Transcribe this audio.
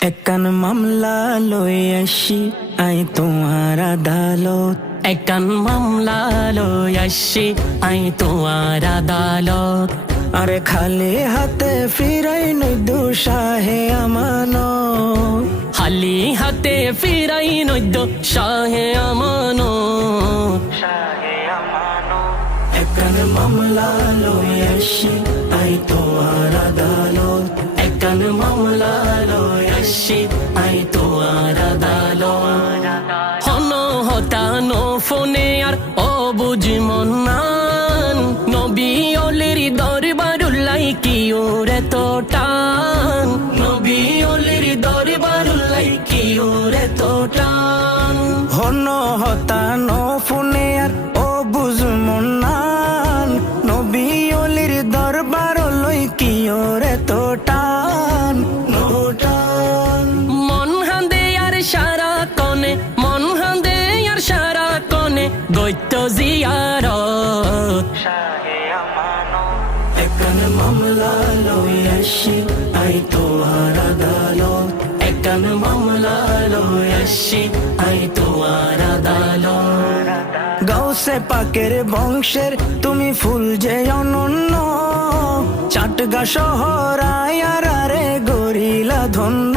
একখান মামলা লই আসি আই তোমার আদালত। একখান মামলা লই আসি আই তোমার আদালত। আরে খালি হাতে ফিরাই নই দুঃসাহে আমানত। খালি হাতে ফিরাই নদ্য শাহে আমানত। একখান মামলা লই আসি আই তোমার আদালত। একখান মামলা লই আসি আই তোমার আদালত। হন হতানো ফোনে আর অবুঝ মন্নান, নবী অলির দরবারুল্লাই কি ওরে তো টান। নবী অলির দরবারুল্লাই কি ওরে তো টান। হন হতানো ফোনে আর ও বুঝ মন্নান, নবী অলির দরবার লই কি ওরে তো টান টান। মন হান্দে আর সারা কনে, মন হান্দে আর সারা কনে গৈত্য জিয়ারত। একখান মামলা লই আসি আই তোমার আদালত। একখান মামলা লই আসি আই তোমার আদালত। গাউসে পাকের বংশের তুমি ফুল যে অনন্য, চাটগা শহর আয়ারে গরিলা ধন্য।